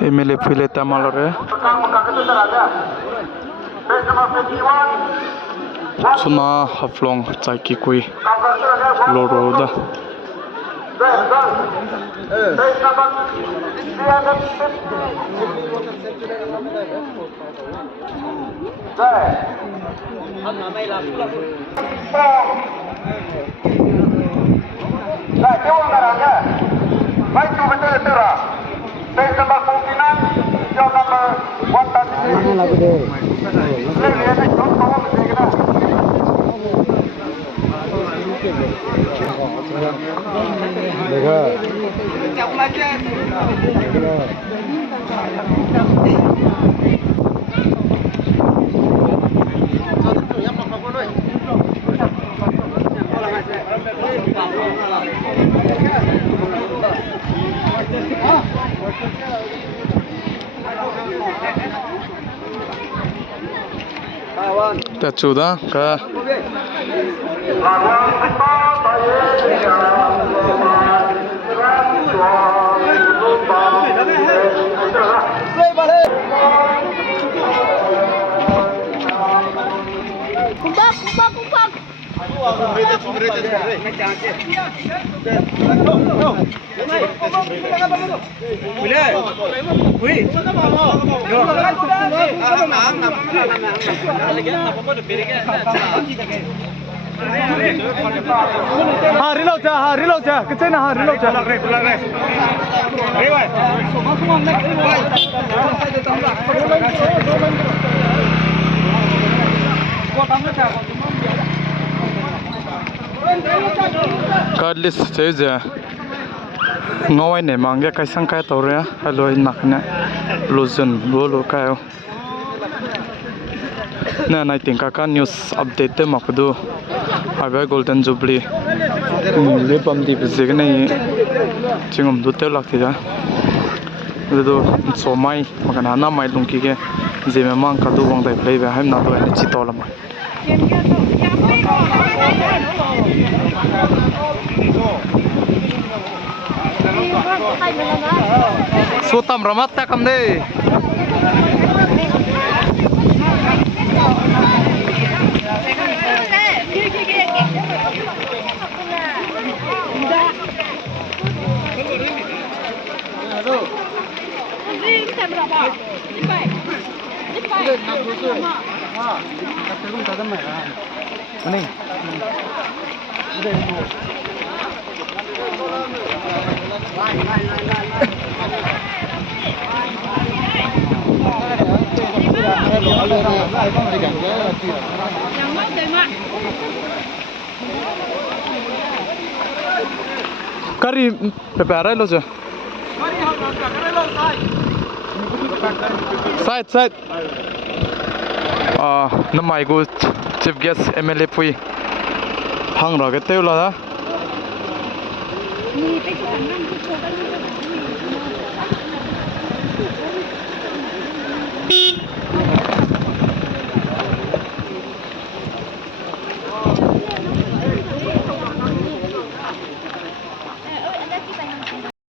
MLA Phile Tamalore Suna Haflong Chaiki Kui Loroda Tachuda ka reload ja kecena reload ja Carlis Cheze ngawai ne mangya kaisang kai tore haloi nakne luzun lolo kayo na nai tingka ka news update te makdu abai golden jubilee le pam di bizigne chingum du te lakti da do somai magana na mai lungki ge jeme mang ka du bang dai play ba ham na do ani chitola ma Sutam ramat tak kam deh. Kari prepare lo je. Side. Namai go chief guest MLA Pui. Hang ra ke teu la da.